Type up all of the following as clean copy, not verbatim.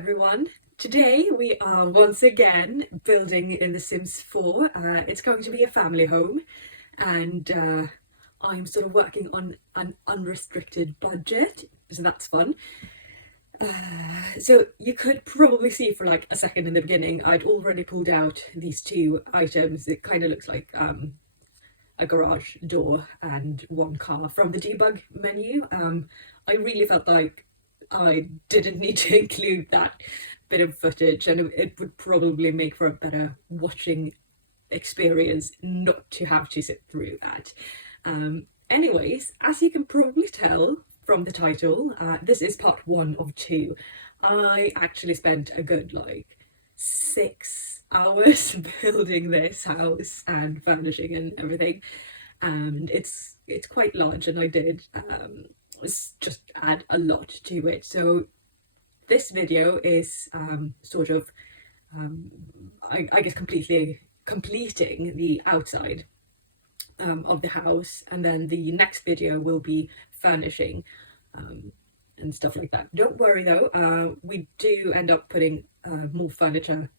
everyone. Today we are once again building in The Sims 4. It's going to be a family home, and I'm sort of working on an unrestricted budget, so that's fun. So you could probably see for like a second in the beginning, I'd already pulled out these two items. It kind of looks like a garage door and one car from the debug menu. I really felt like I didn't need to include that bit of footage, and it would probably make for a better watching experience not to have to sit through that. Anyways, as you can probably tell from the title, this is part one of two. I actually spent a good like 6 hours building this house and furnishing and everything, and it's quite large, and I did just add a lot to it. So this video is sort of I guess completing the outside of the house, and then the next video will be furnishing and stuff like that. Don't worry though, we do end up putting more furniture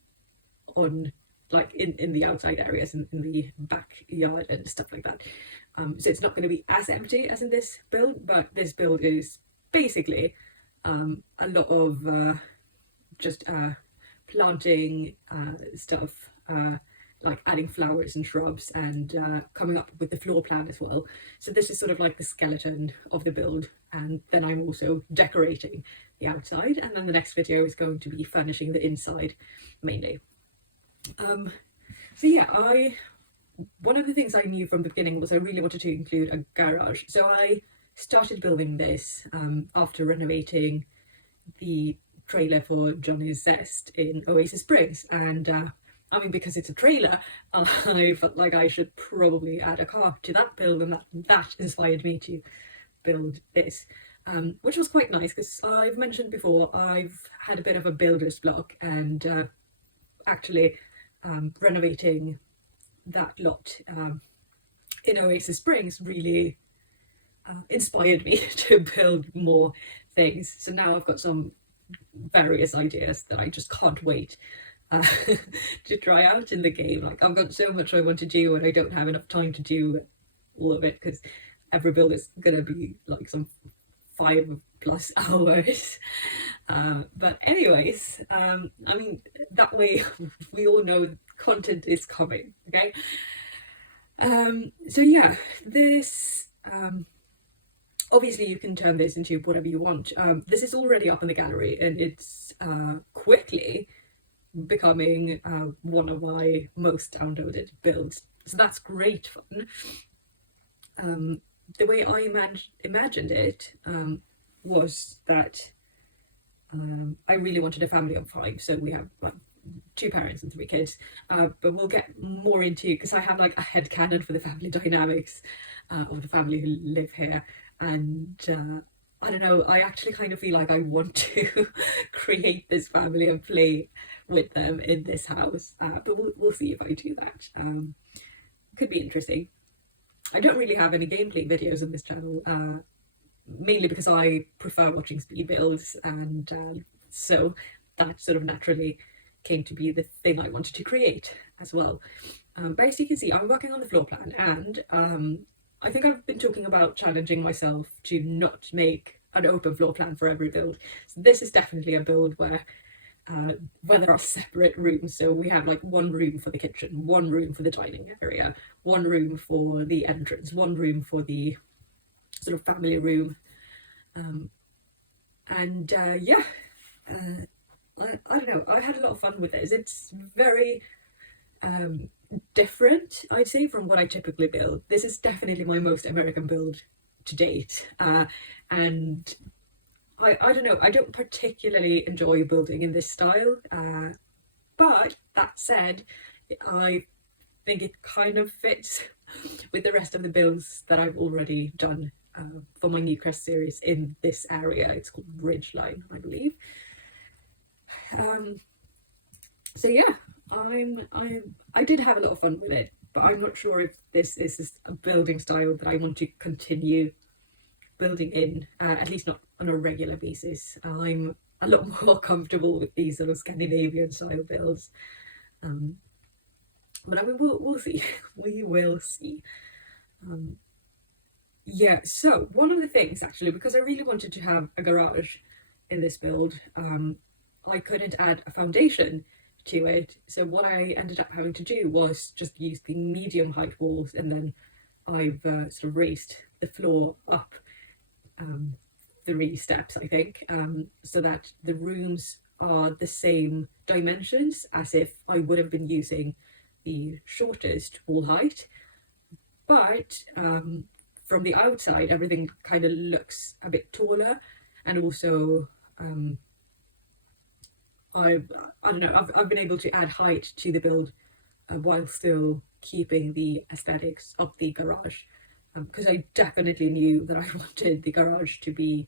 on, like in the outside areas and in the backyard and stuff like that. So it's not going to be as empty as in this build, but this build is basically a lot of just planting stuff, like adding flowers and shrubs, and coming up with the floor plan as well. So this is sort of like the skeleton of the build, and then I'm also decorating the outside, and then the next video is going to be furnishing the inside mainly. So yeah, one of the things I knew from the beginning was I really wanted to include a garage. So I started building this after renovating the trailer for Johnny's Zest in Oasis Springs, and I mean, because it's a trailer, I felt like I should probably add a car to that build, and that inspired me to build this, which was quite nice because I've mentioned before I've had a bit of a builder's block, and actually renovating that lot in Oasis Springs really inspired me to build more things. So now I've got some various ideas that I just can't wait to try out in the game. Like, I've got so much I want to do, and I don't have enough time to do all of it because every build is gonna be like some 5+ hours. But anyways, I mean, that way we all know content is coming, okay? So yeah, this obviously you can turn this into whatever you want. This is already up in the gallery, and it's quickly becoming one of my most downloaded builds, so that's great fun. The way I imagined it was that I really wanted a family of 5, so we have 2 parents and 3 kids, but we'll get more into, because I have like a headcanon for the family dynamics of the family who live here, and I don't know, I actually kind of feel like I want to create this family and play with them in this house, but we'll see if I do that. Could be interesting. I don't really have any gameplay videos on this channel, mainly because I prefer watching speed builds, and so that sort of naturally came to be the thing I wanted to create as well. But as you can see, I'm working on the floor plan, and I think I've been talking about challenging myself to not make an open floor plan for every build. So this is definitely a build where there are separate rooms. So we have like one room for the kitchen, one room for the dining area, one room for the entrance, one room for the sort of family room, and yeah, I don't know, I had a lot of fun with this. It's very different, I'd say, from what I typically build. This is definitely my most American build to date, and I don't know, I don't particularly enjoy building in this style, but that said, I think it kind of fits with the rest of the builds that I've already done for my Newcrest series in this area. It's called Ridgeline, I believe. So yeah, I did have a lot of fun with it, but I'm not sure if this is a building style that I want to continue building in, at least not on a regular basis. I'm a lot more comfortable with these sort of Scandinavian style builds. But I mean, we'll see. We will see. Yeah, so one of the things actually, because I really wanted to have a garage in this build, I couldn't add a foundation to it. So what I ended up having to do was just use the medium height walls, and then I've sort of raised the floor up 3 steps, I think, so that the rooms are the same dimensions as if I would have been using the shortest wall height. But from the outside, everything kind of looks a bit taller, and also I don't know, I've been able to add height to the build while still keeping the aesthetics of the garage, because I definitely knew that I wanted the garage to be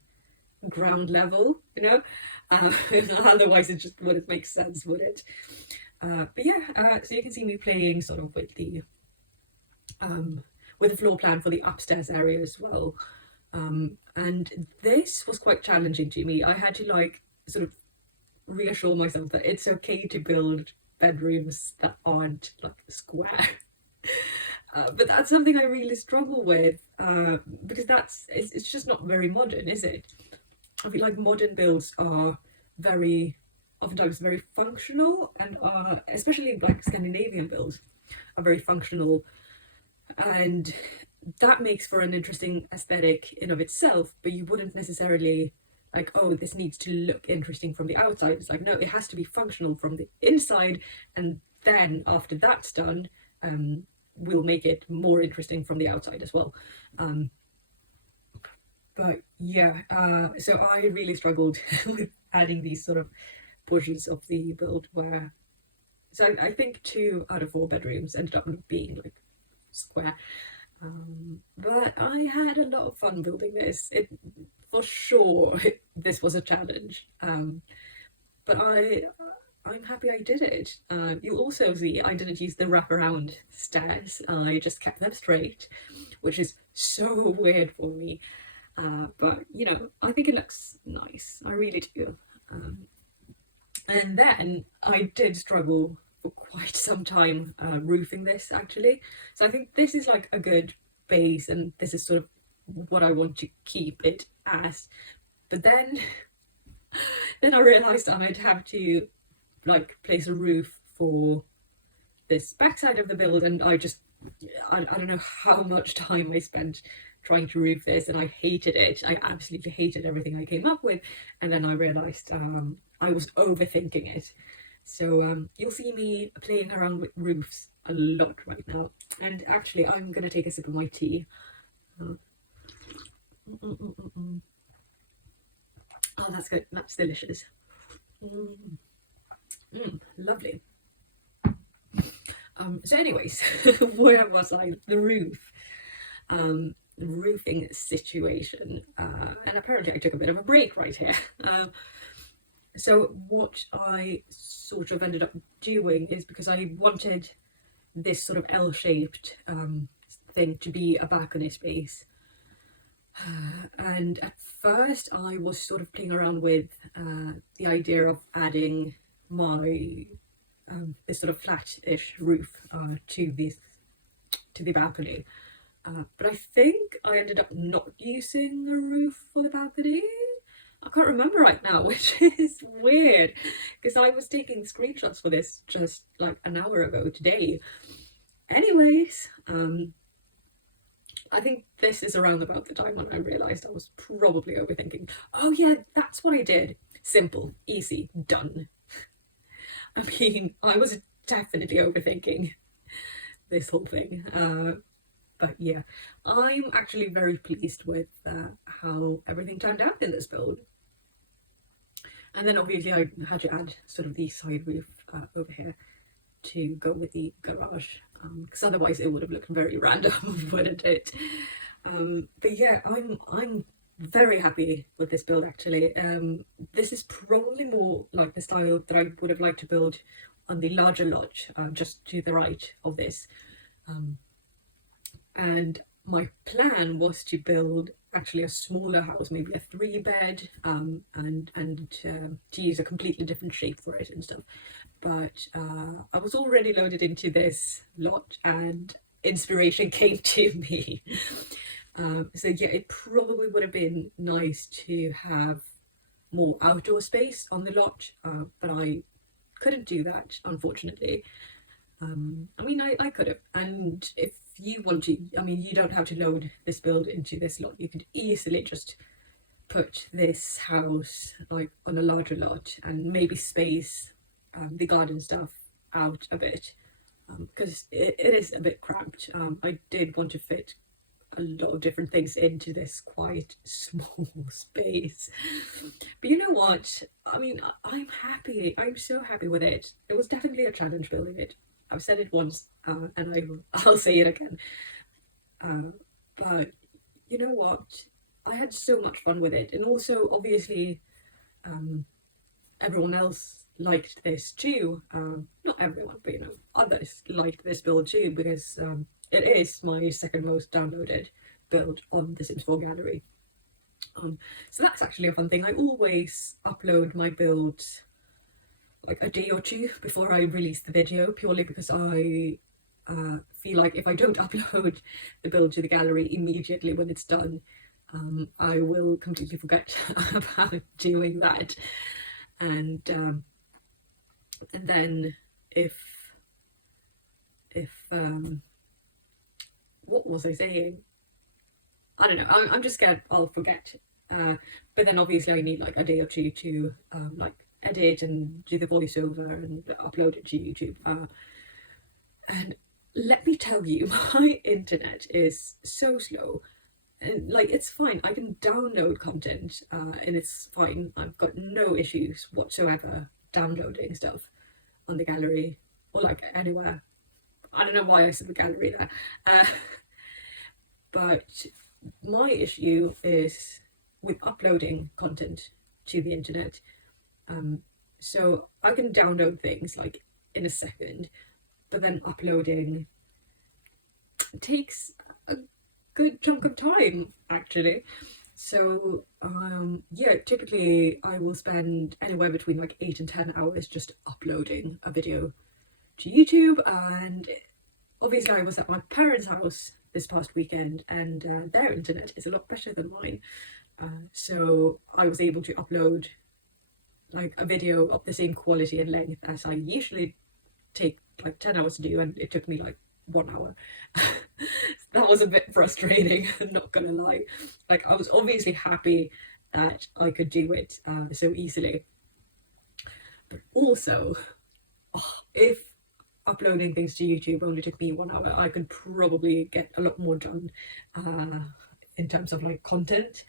ground level, you know, otherwise it just wouldn't make sense, would it? But yeah, so you can see me playing sort of with the floor plan for the upstairs area as well, and this was quite challenging to me. I had to like sort of reassure myself that it's okay to build bedrooms that aren't like square. But that's something I really struggle with, because it's just not very modern, is it? I feel like modern builds are oftentimes very functional, and especially like Scandinavian builds are very functional, and that makes for an interesting aesthetic in of itself, but you wouldn't necessarily like, oh, this needs to look interesting from the outside. It's like, no, it has to be functional from the inside, and then after that's done, we'll make it more interesting from the outside as well. But yeah, so I really struggled with adding these sort of portions of the build where, so I think 2 out of 4 bedrooms ended up being like square. But I had a lot of fun building this. It for sure this was a challenge, but I'm happy I did it. You'll also see I didn't use the wraparound stairs. I just kept them straight, which is so weird for me. But you know, I think it looks nice. I really do. And then I did struggle for quite some time roofing this actually. So I think this is like a good base, and this is sort of what I want to keep it as. But then I realized I'd have to like place a roof for this backside of the build, and I don't know how much time I spent trying to roof this, and I hated it. I absolutely hated everything I came up with, and then I realized I was overthinking it. So you'll see me playing around with roofs a lot right now. And actually, I'm gonna take a sip of my tea. Oh, that's good. That's delicious. Lovely. So anyways, where was I? The roof. Roofing situation. And apparently I took a bit of a break right here. So what I sort of ended up doing is, because I wanted this sort of L-shaped thing to be a balcony space, and at first I was sort of playing around with the idea of adding my this sort of flat-ish roof to the balcony, but I think I ended up not using a roof for the balcony. I can't remember right now, which is weird, because I was taking screenshots for this just like an hour ago today. Anyways, I think this is around about the time when I realised I was probably overthinking. Oh yeah, that's what I did. Simple, easy, done. I mean, I was definitely overthinking this whole thing. But yeah, I'm actually very pleased with how everything turned out in this build. And then obviously I had to add sort of the side roof over here to go with the garage, because otherwise it would have looked very random, wouldn't it? But yeah, I'm very happy with this build actually. This is probably more like the style that I would have liked to build on the larger lodge, just to the right of this. And my plan was to build actually a smaller house, maybe a 3-bed, to use a completely different shape for it and stuff. But I was already loaded into this lot and inspiration came to me. So yeah, it probably would have been nice to have more outdoor space on the lot, but I couldn't do that, unfortunately. I mean, I could have, and if you want to, I mean, you don't have to load this build into this lot. You could easily just put this house like on a larger lot and maybe space the garden stuff out a bit, because it is a bit cramped. I did want to fit a lot of different things into this quite small space, but you know what, I mean, I'm happy. I'm so happy with it. It was definitely a challenge building it. I've said it once, and I'll say it again, but you know what, I had so much fun with it. And also obviously everyone else liked this too. Not everyone, but you know, others liked this build too, because it is my second most downloaded build on the Sims 4 gallery. So that's actually a fun thing. I always upload my builds like a day or two before I release the video, purely because I feel like if I don't upload the build to the gallery immediately when it's done, I will completely forget about doing that. And then if what was I saying? I don't know. I'm just scared I'll forget. But then obviously I need like a day or two to like edit and do the voiceover and upload it to YouTube. And let me tell you, my internet is so slow. And like, it's fine, I can download content, and it's fine. I've got no issues whatsoever downloading stuff on the gallery or like anywhere. I don't know why I said the gallery there. But my issue is with uploading content to the internet. So I can download things like in a second, but then uploading takes a good chunk of time actually. So yeah, typically I will spend anywhere between like 8 and 10 hours just uploading a video to YouTube. And obviously I was at my parents' house this past weekend, and their internet is a lot better than mine, so I was able to upload like a video of the same quality and length as I usually take like 10 hours to do, and it took me like 1 hour. That was a bit frustrating, I'm not gonna lie. Like, I was obviously happy that I could do it so easily, but also, if uploading things to YouTube only took me 1 hour, I could probably get a lot more done in terms of like content,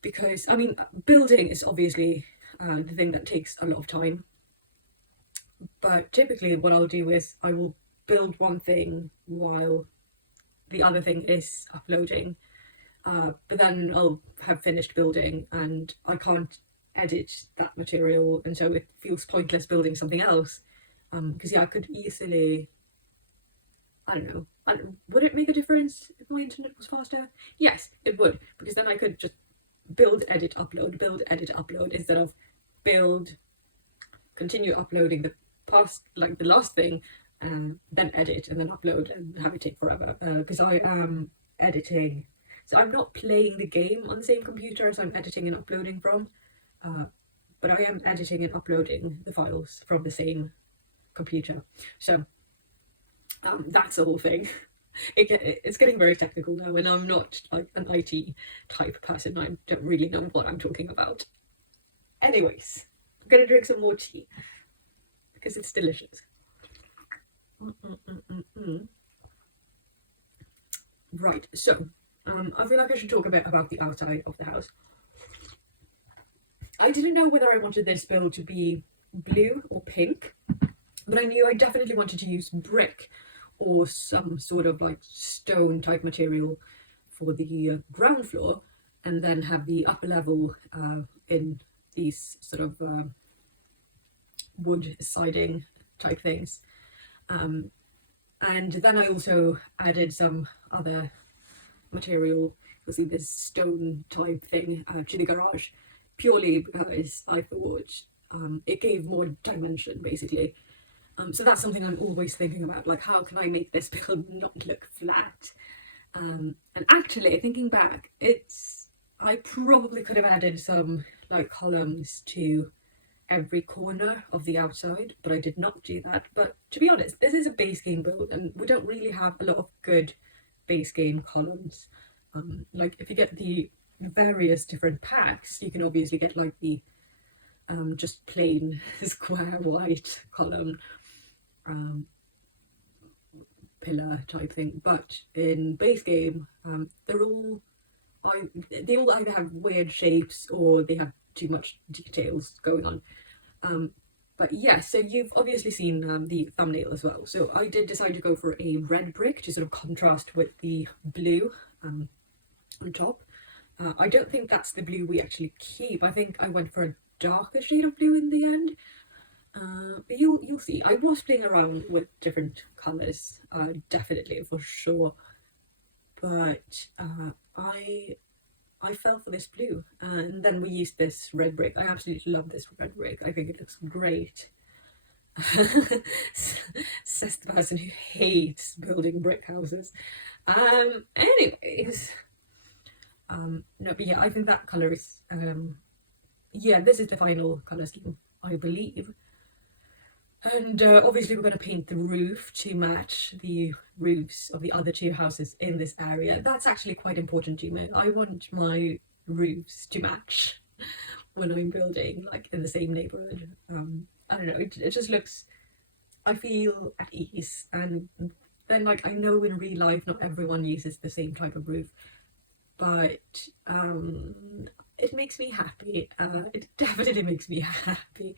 because I mean, building is obviously the thing that takes a lot of time. But typically what I'll do is I will build one thing while the other thing is uploading, but then I'll have finished building and I can't edit that material, and so it feels pointless building something else. Because yeah, I could easily, I don't know, would it make a difference if my internet was faster? Yes, it would, because then I could just build, edit, upload, instead of build, continue uploading the past, like the last thing, then edit and then upload and have it take forever. Because I am editing, so I'm not playing the game on the same computer as I'm editing and uploading from, but I am editing and uploading the files from the same computer. So that's the whole thing. It's getting very technical now, and I'm not like an IT type person. I don't really know what I'm talking about. Anyways, I'm gonna drink some more tea because it's delicious. Right, so I feel like I should talk a bit about the outside of the house. I didn't know whether I wanted this build to be blue or pink, but I knew I definitely wanted to use brick or some sort of like stone type material for the ground floor, and then have the upper level in these sort of wood siding type things. And then I also added some other material obviously this stone type thing to the garage, purely because I thought it gave more dimension basically. So that's something I'm always thinking about, like how can I make this build not look flat? And actually thinking back, I probably could have added some like columns to every corner of the outside, but I did not do that. But to be honest, this is a base game build and we don't really have a lot of good base game columns. Like if you get the various different packs, you can obviously get like the just plain square white column pillar type thing, but in base game they all either have weird shapes or they have too much details going on. But yeah, so you've obviously seen the thumbnail as well. So I did decide to go for a red brick to sort of contrast with the blue on top. I don't think that's the blue we actually keep. I think I went for a darker shade of blue in the end. But you'll see. I was playing around with different colours, definitely for sure. But I fell for this blue, and then we used this red brick. I absolutely love this red brick. I think it looks great. Says the person who hates building brick houses. Anyways, no, but yeah, I think that colour is yeah, this is the final colour scheme, I believe. And obviously we're going to paint the roof to match the roofs of the other two houses in this area. That's actually quite important to me. I want my roofs to match when I'm building, like in the same neighbourhood. I don't know, it just looks, I feel at ease. And then like I know in real life not everyone uses the same type of roof, but it makes me happy. It definitely makes me happy.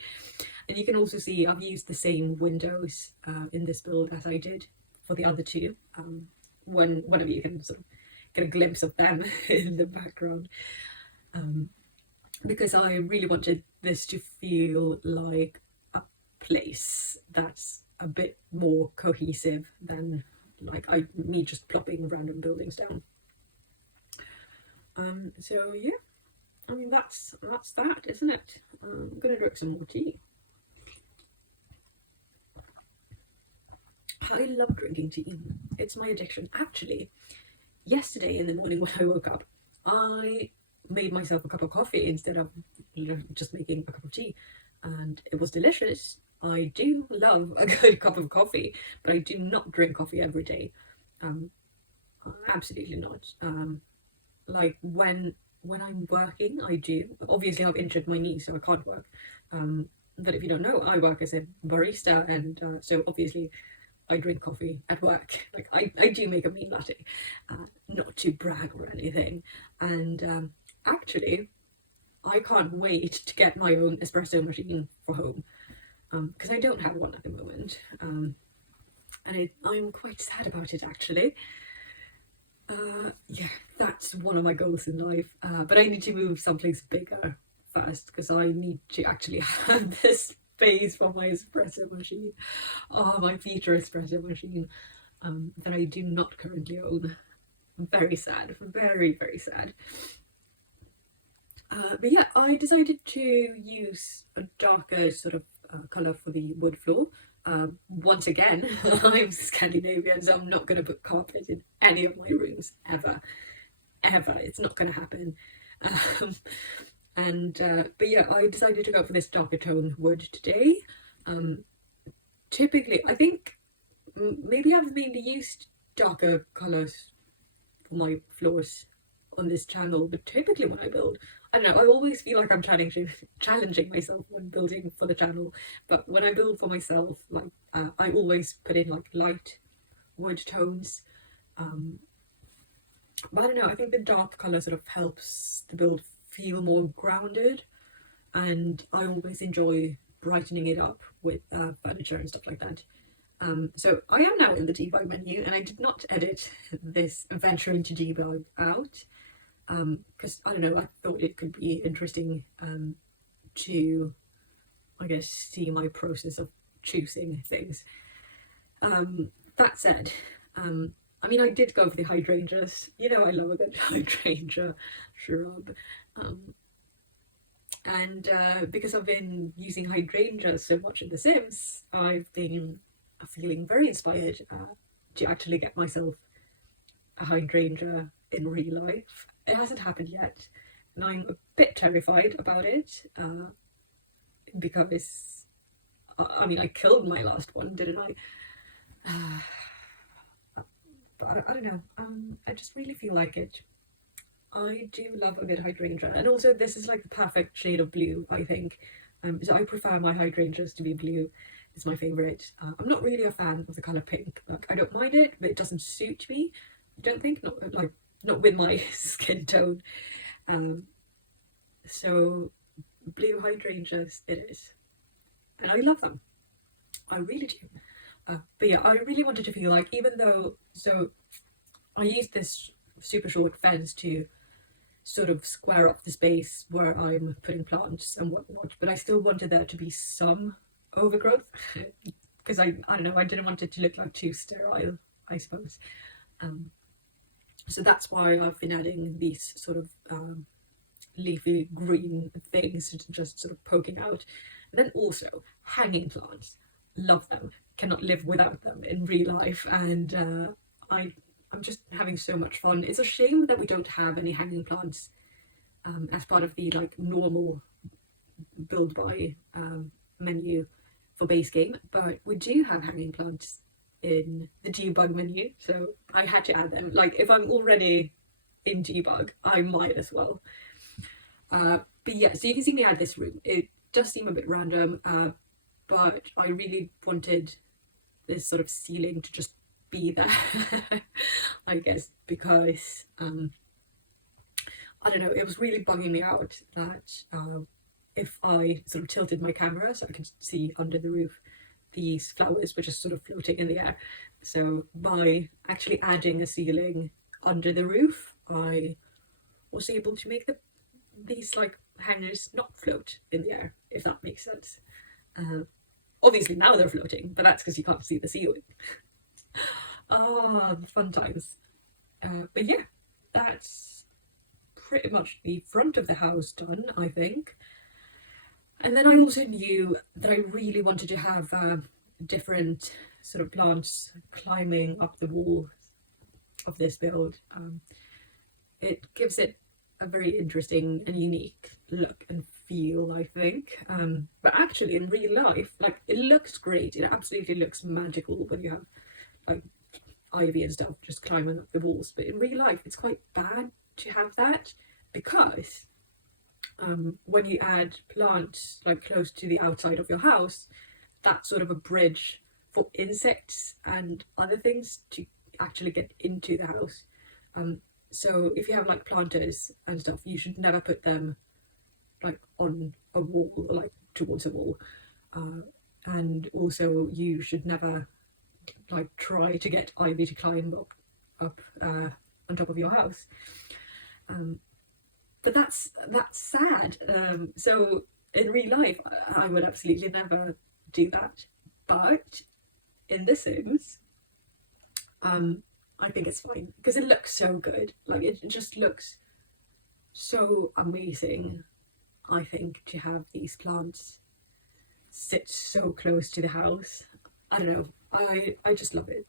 And you can also see I've used the same windows in this build as I did for the other two. One of you can sort of get a glimpse of them in the background. Because I really wanted this to feel like a place that's a bit more cohesive than like me just plopping random buildings down. So yeah, I mean that's that, isn't it? I'm gonna drink some more tea. I love drinking tea. It's my addiction. Actually, yesterday in the morning when I woke up, I made myself a cup of coffee instead of just making a cup of tea, and it was delicious. I do love a good cup of coffee, but I do not drink coffee every day. Absolutely not. Like when I'm working, I do. Obviously, I've injured my knee, so I can't work. But if you don't know, I work as a barista, and so obviously I drink coffee at work. Like I do make a mean latte, not to brag or anything. And actually, I can't wait to get my own espresso machine for home, because I don't have one at the moment, and I'm quite sad about it actually. Yeah, that's one of my goals in life, but I need to move someplace bigger first because I need to actually have this space for my espresso machine. Oh, my future espresso machine that I do not currently own. I'm very sad, very, very sad. But yeah, I decided to use a darker sort of colour for the wood floor. Once again, I'm Scandinavian, so I'm not going to put carpet in any of my rooms ever. It's not going to happen. But yeah, I decided to go for this darker tone wood today. Typically, I think maybe I've mainly used darker colours for my floors on this channel, but typically when I build, I don't know, I always feel like I'm challenging myself when building for the channel, but when I build for myself, like I always put in like light wood tones. But I don't know, I think the dark colour sort of helps the build feel more grounded, and I always enjoy brightening it up with furniture and stuff like that. So I am now in the debug menu, and I did not edit this venture into debug out because I don't know, I thought it could be interesting to, I guess, see my process of choosing things. That said, I mean, I did go for the hydrangeas. You know, I love a good hydrangea shrub. Um, and because I've been using hydrangeas so much in The Sims, I've been feeling very inspired to actually get myself a hydrangea in real life. It hasn't happened yet, and I'm a bit terrified about it because I mean, I killed my last one, didn't I? But I don't know. I just really feel like it. I do love a good hydrangea, and also this is like the perfect shade of blue, I think. So I prefer my hydrangeas to be blue. It's my favourite. I'm not really a fan of the colour pink. Like, I don't mind it, but it doesn't suit me. I don't think, not with my skin tone. Um, so blue hydrangeas it is, and I love them. I really do. But yeah, I really wanted to feel like, even though, so I used this super short fence to sort of square up the space where I'm putting plants and whatnot, but I still wanted there to be some overgrowth because I don't know, I didn't want it to look like too sterile, I suppose. So that's why I've been adding these sort of leafy green things just sort of poking out. And then also hanging plants, love them, cannot live without them in real life, and I'm just having so much fun. It's a shame that we don't have any hanging plants as part of the like normal build by menu for Basegame, but we do have hanging plants in the debug menu, so I had to add them. Like, if I'm already in debug, I might as well. But yeah, so you can see me add this room. It does seem a bit random, but I really wanted this sort of ceiling to just be there, I guess, because I don't know, it was really bugging me out that if I sort of tilted my camera so I could see under the roof, these flowers were just sort of floating in the air. So by actually adding a ceiling under the roof, I was able to make these like hangers not float in the air, if that makes sense. Obviously now they're floating, but that's because you can't see the ceiling. Ah, fun times. But yeah, that's pretty much the front of the house done, I think. And then I also knew that I really wanted to have different sort of plants climbing up the wall of this build. It gives it a very interesting and unique look and feel, I think. But actually in real life, like, it looks great. It absolutely looks magical when you have like ivy and stuff just climbing up the walls. But in real life, it's quite bad to have that because when you add plants like close to the outside of your house, that's sort of a bridge for insects and other things to actually get into the house. So if you have like planters and stuff, you should never put them like on a wall or like towards a wall. And also you should never like try to get ivy to climb up on top of your house. But that's sad. So in real life, I would absolutely never do that. But in The Sims, I think it's fine because it looks so good. Like, it just looks so amazing, I think, to have these plants sit so close to the house. I don't know. I just love it.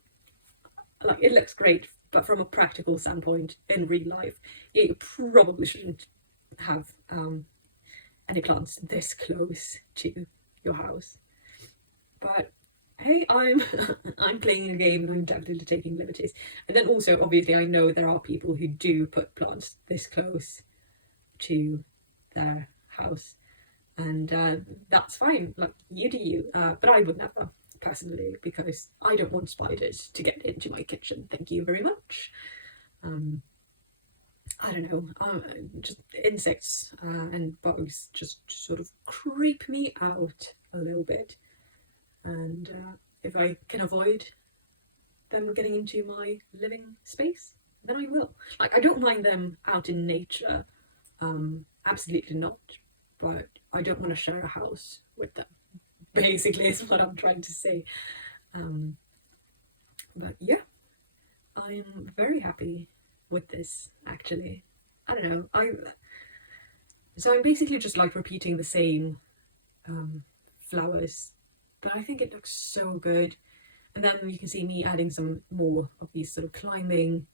Like, it looks great, but from a practical standpoint, in real life, you probably shouldn't have any plants this close to your house. But hey, I'm playing a game and I'm definitely taking liberties. And then also, obviously, I know there are people who do put plants this close to their house, and that's fine. Like, you do you. But I would never, personally, because I don't want spiders to get into my kitchen. Thank you very much. I don't know, just insects and bugs just sort of creep me out a little bit. And if I can avoid them getting into my living space, then I will. Like, I don't mind them out in nature, absolutely not, but I don't want to share a house with them, basically, is what I'm trying to say. But yeah, I'm very happy with this, actually. I don't know. So I'm basically just like repeating the same flowers, but I think it looks so good. And then you can see me adding some more of these sort of climbing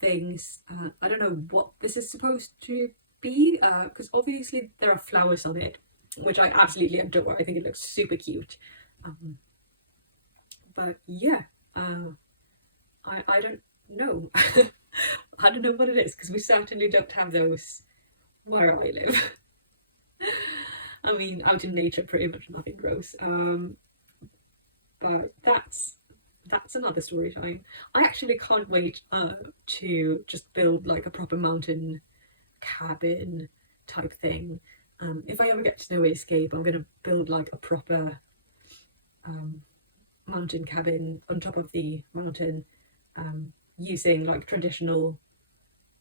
things. I don't know what this is supposed to be, because obviously there are flowers on it, which I absolutely adore. I think it looks super cute. But yeah, I don't know. I don't know what it is, because we certainly don't have those where I live. I mean, out in nature, pretty much nothing grows. But that's another story time. I actually can't wait to just build like a proper mountain cabin type thing. If I ever get to Snow Escape, I'm gonna build like a proper mountain cabin on top of the mountain, using like traditional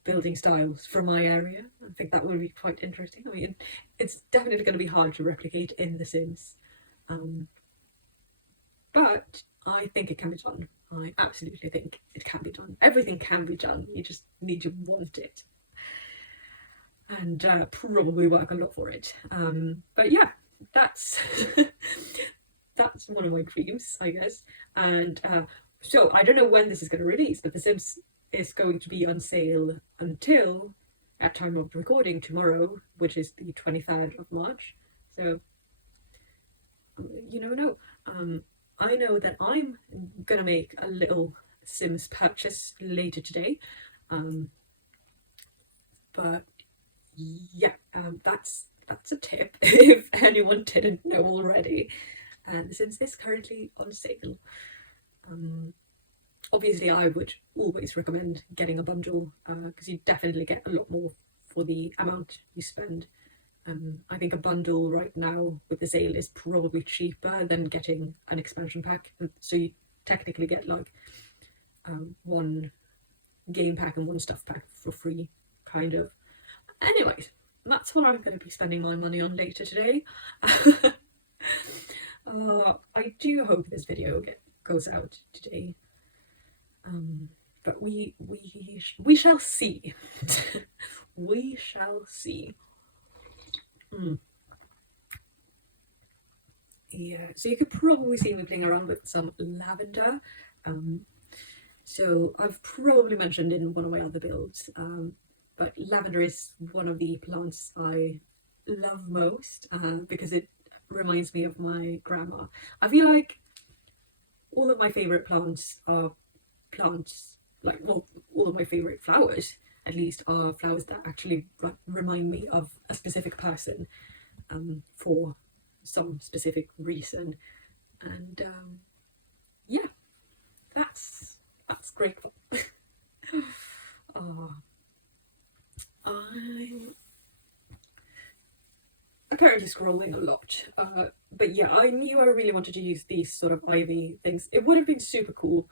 building styles from my area. I think that would be quite interesting. I mean, it's definitely going to be hard to replicate in The Sims, but I think it can be done. I absolutely think it can be done. Everything can be done. You just need to want it, and probably work a lot for it. But yeah, that's that's one of my dreams, I guess. And so I don't know when this is going to release, but The Sims is going to be on sale until, at time of recording, tomorrow, which is the 23rd of March. So you never know. I know that I'm gonna make a little Sims purchase later today. But yeah, that's a tip if anyone didn't know already. And since it's currently on sale, obviously I would always recommend getting a bundle, because you definitely get a lot more for the amount you spend. I think a bundle right now with the sale is probably cheaper than getting an expansion pack, so you technically get like one game pack and one stuff pack for free, kind of. Anyways, that's what I'm going to be spending my money on later today. I do hope this video goes out today, but we shall see. We shall see. Yeah, so you could probably see me playing around with some lavender. So I've probably mentioned in one of my other builds, but lavender is one of the plants I love most, because it reminds me of my grandma. I feel like all of my favourite plants are plants, like, well, all of my favourite flowers, at least, are flowers that actually remind me of a specific person, for some specific reason. And yeah, that's grateful. I'm apparently scrolling a lot, but yeah, I knew I really wanted to use these sort of ivy things. It would have been super cool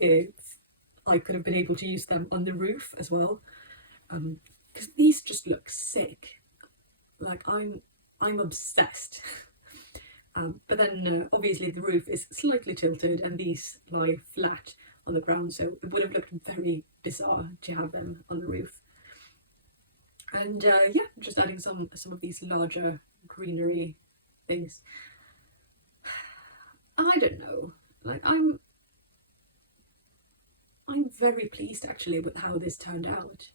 if I could have been able to use them on the roof as well, because these just look sick. Like, I'm obsessed. But then obviously the roof is slightly tilted and these lie flat on the ground, so it would have looked very bizarre to have them on the roof. And yeah, just adding some of these larger greenery things. I don't know, like, I'm very pleased actually with how this turned out.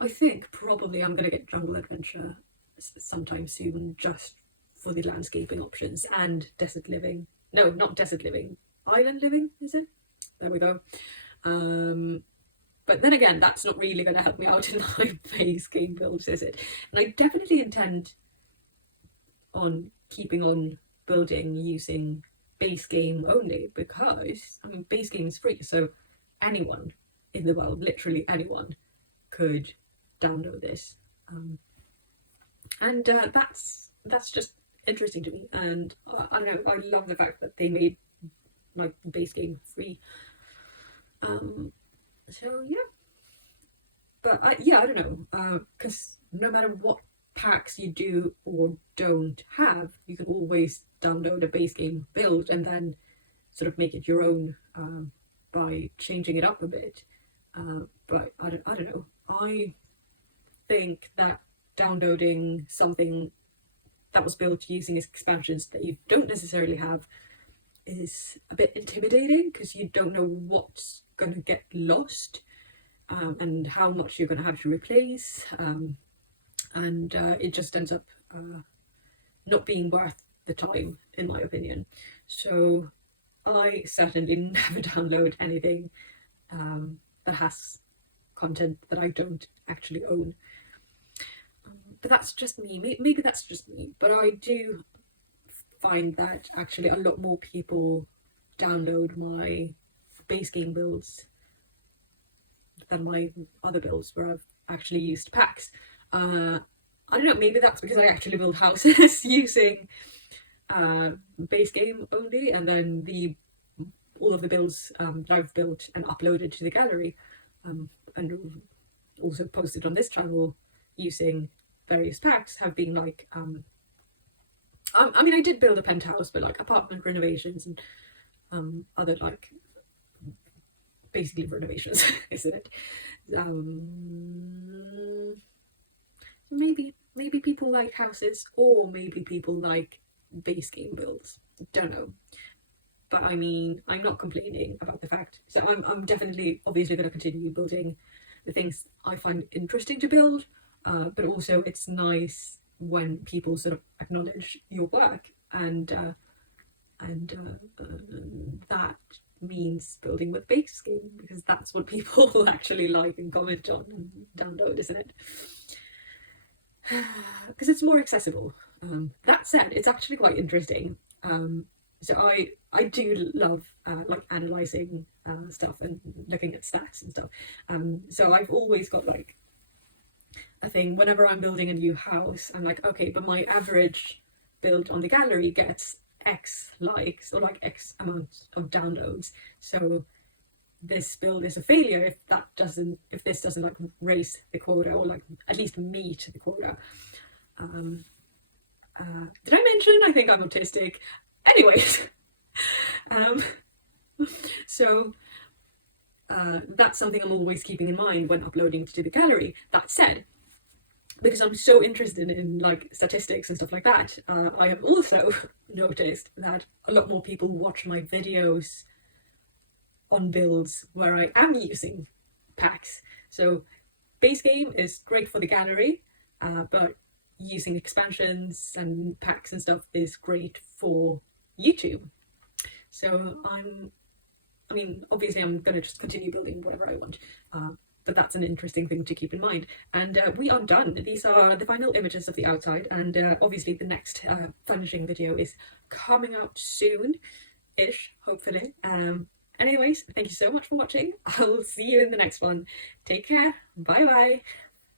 I think probably I'm gonna get Jungle Adventure sometime soon, just for the landscaping options and desert living. No, not desert living, island living, is it? There we go. But then again, that's not really going to help me out in my base game builds, is it? And I definitely intend on keeping on building using base game only, because, I mean, base game is free, so anyone in the world, literally anyone, could download this. And that's just interesting to me, and I don't know, I love the fact that they made like the base game free. So yeah, but I don't know, because no matter what packs you do or don't have, you can always download a base game build and then sort of make it your own, by changing it up a bit. But I don't know. I think that downloading something that was built using expansions that you don't necessarily have is a bit intimidating, because you don't know what's going to get lost, and how much you're going to have to replace, and it just ends up not being worth the time, in my opinion. So I certainly never download anything that has content that I don't actually own. But that's just me. Maybe that's just me. But I do find that actually a lot more people download my base game builds than my other builds where I've actually used packs. I don't know, maybe that's because I actually build houses using base game only, and then all of the builds that I've built and uploaded to the gallery, and also posted on this channel using various packs, have been like I mean, I did build a penthouse, but like apartment renovations and other like basically renovations, isn't it? Maybe people like houses, or maybe people like base game builds. Don't know. But I mean, I'm not complaining about the fact. So I'm definitely, obviously, going to continue building the things I find interesting to build. But also, it's nice when people sort of acknowledge your work, and that means building with base game, because that's what people actually like and comment on and download, isn't it? Because it's more accessible. That said, it's actually quite interesting. So I do love like analysing stuff and looking at stats and stuff. So I've always got like a thing whenever I'm building a new house. I'm like, okay, but my average build on the gallery gets X likes, or like X amount of downloads. So this build is a failure if this doesn't like raise the quota, or like at least meet the quota. Did I mention I think I'm autistic? Anyways, so that's something I'm always keeping in mind when uploading to the gallery. That said, because I'm so interested in like statistics and stuff like that, I have also noticed that a lot more people watch my videos on builds where I am using packs. So base game is great for the gallery, but using expansions and packs and stuff is great for YouTube. So I mean, obviously I'm going to just continue building whatever I want, but that's an interesting thing to keep in mind. And we are done. These are the final images of the outside, and obviously the next furnishing video is coming out soon-ish, hopefully. Anyways, thank you so much for watching. I'll see you in the next one. Take care. Bye bye.